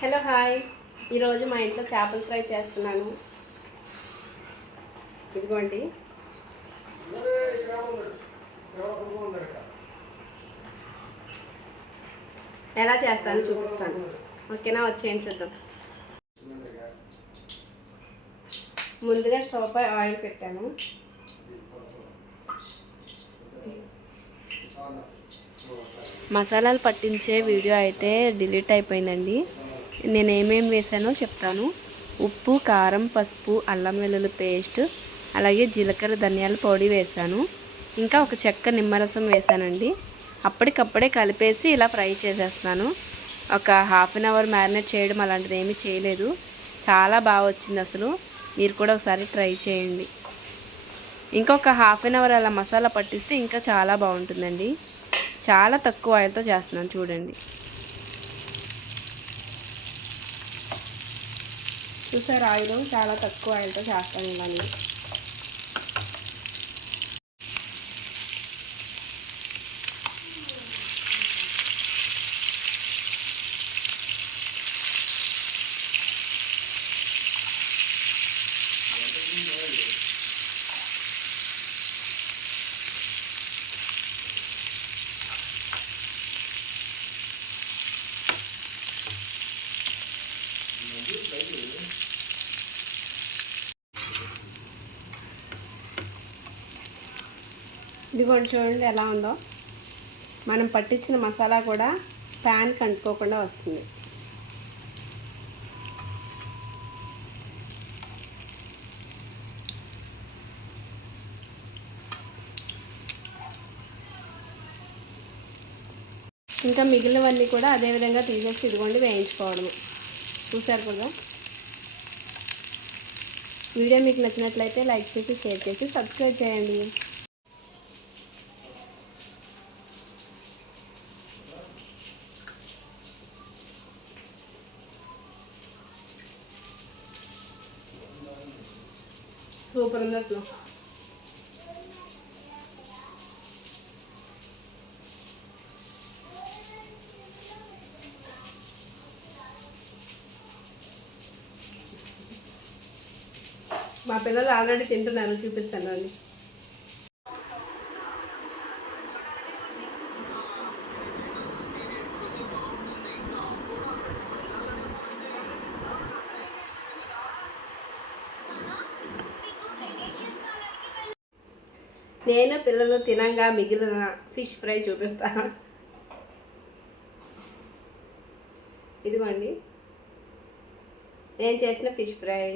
Hello hi. ఈరోజు మా ఇంట్లో చేపల ఫ్రై చేస్తున్నాను. ఇదిగోండి. ఎలా చేస్తాను చూపిస్తాను. ఓకేనా? వచ్చేయండి చూద్దాం. ముందుగా స్టవ్ పై ఆయిల్ పెట్టాను. మసాలాలు పట్టించే వీడియో అయితే డిలీట్ అయిపోయిందండి. నేను ఏమేమి వేసానో చెప్తాను. ఉప్పు కారం పసుపు అల్లం వెల్లుల్లి పేస్ట్ అలాగే జీలకర్ర ధనియాల పొడి వేసాను ఇంకా ఒక చెక్క నిమ్మరసం వేసానండి అప్పటికప్పుడే కలిపేసి ఇలా ఫ్రై చేసేస్తాను ఒక హాఫ్ అన్ అవర్ మ్యారినేట్ చేయడం అలాంటిది ఏమీ చేయలేదు. చాలా బాగా వచ్చింది అసలు. మీరు కూడా ఒకసారి ట్రై చేయండి. ఇంకొక హాఫ్ అన్ అవర్ అలా మసాలా పట్టిస్తే ఇంకా చాలా బాగుంటుందండి. చాలా తక్కువ ఆయిల్తో చేస్తున్నాను చూడండి. చూసారు ఆయిల్ చాలా తక్కువ ఆయిల్తో చేస్తాను ఇలా నేను ఇదిగోండి చూడండి ఎలా ఉందో. మనం పట్టించిన మసాలా కూడా ప్యాన్ కంటుకోకుండా వస్తుంది. ఇంకా మిగిలినవన్నీ కూడా అదే విధంగా తీసేసి ఇదిగోండి వేయించుకోవడము. చూసారు కదా? వీడియో మీకు నచ్చినట్లయితే లైక్ చేసి షేర్ చేసి సబ్స్క్రైబ్ చేయండి. సూపర్ ఉంది అసలు మా పిల్లలు ఆల్రెడీ తింటున్నారు చూపిస్తాను అని నేను పిల్లలు తినంగా మిగిలిన ఫిష్ ఫ్రై చూపిస్తాను. ఇదిగోండి. నేను చేసిన ఫిష్ ఫ్రై.